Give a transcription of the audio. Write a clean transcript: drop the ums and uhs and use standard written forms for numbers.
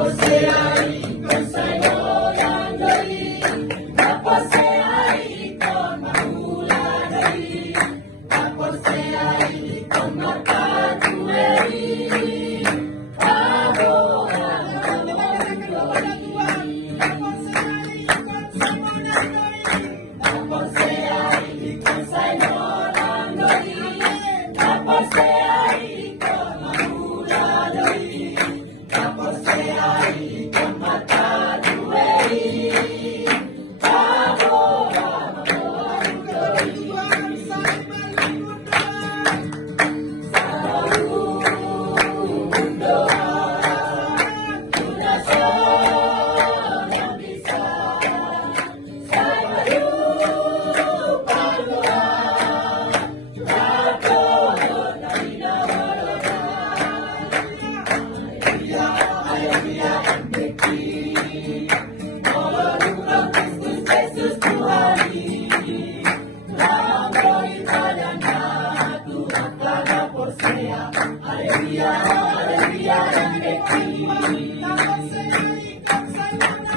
Você aí con sayuran dari, tapos ay ikon mahula dari, tapos ay ikon makadueri. Abo ang tapos ay ikon sayuran dari, tapos ay ikon mahula dari, tapos ay ikon makadueri. Abo ang Jesus Tuhan, la italiana, tu acclama por sea, alegría, alegría en ti.